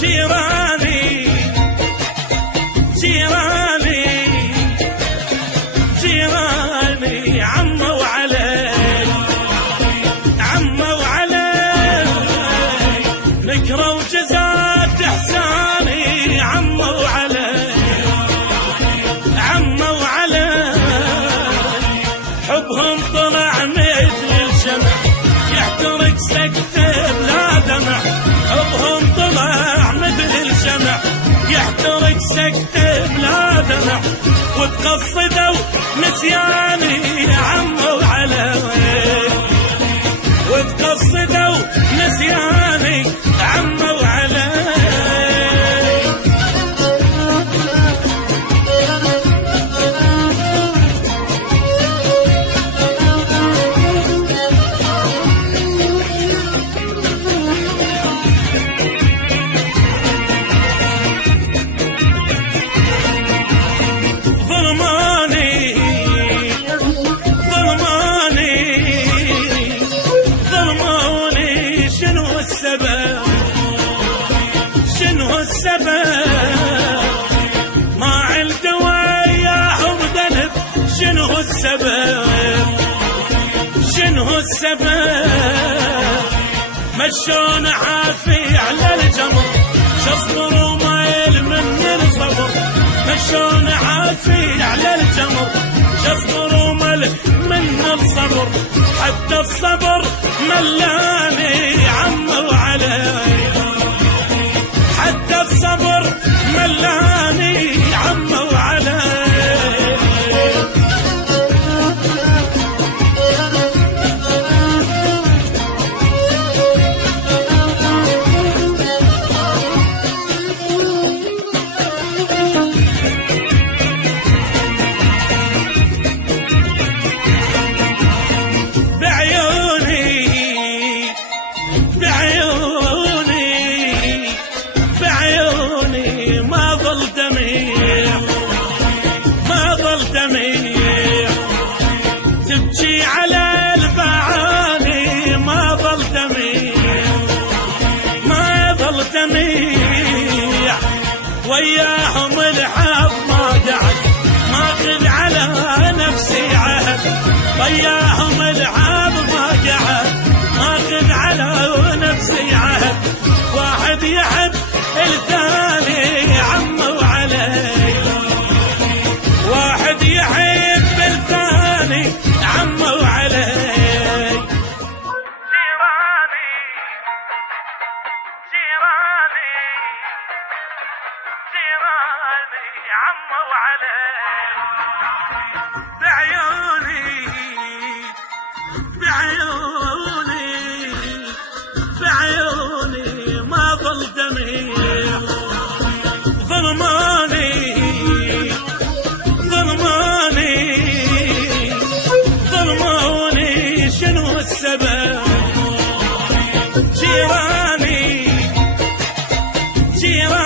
جيراني جيراني جيراني عموا علي عموا علي نكروا جزات احساني عموا علي عموا علي حبهم طلع مثل الشمع يحترق سكته بلا دمع حبهم طلع مثل الشمع يحترق سكته بلا دمع وتقصدوا نسياني عموا علي وتقصدوا نسياني عموا علي شنو السبب ما عند وياهم ذنب شنو السبب شنو السبب مشون عافي على الجمر شصبر ومايل من الصبر مشون عافي على الجمر شصبر ومايل من الصبر حتى الصبر ملاني عموا علي حتى الصبر ملاني عموا علي ما ظل دميع تبكي على البعاني ما ظل دميع ما ظل دميع وياهم الحظ ما قعد ماخذ على نفسي عهد وياهم الحظ ما قعد ماخذ على نفسي عهد واحد يحب الثاني عموا علي واحد يحب الثاني عموا علي جيراني جيراني جيراني عموا علي بعيوني بعيوني بعيوني ما ظل دميع ظلماني ظلماني ظلموني شنو السبب جيراني جيراني